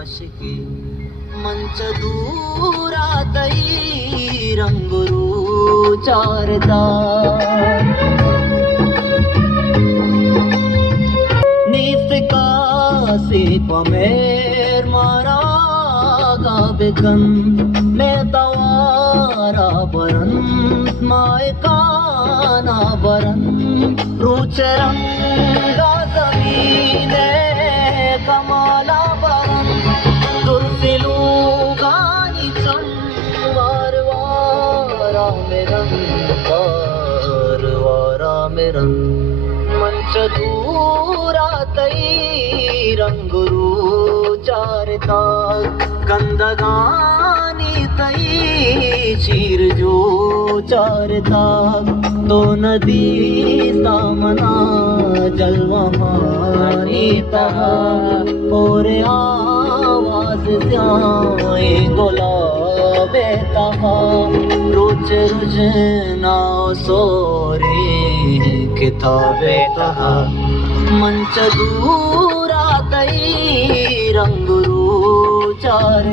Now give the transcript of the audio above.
आशिकी मंच दूरातही रंगरू चारता निफका से पमेर मारा गाबेकन मैं तवारा बरन माय काना बरन रुचरंगा जमीने कमाला बरन दुर्फिलू गानी चम वारवारा मेरन मंच दूरातही रंगरू चारता गंधगानी तई चिरजू चारता तो नदी सामना जलवहानी तहा और आवाज स्याए गुलाबे तहा रुझ ना सोरे किताबे तहा मंच दूरातही रंगरू चार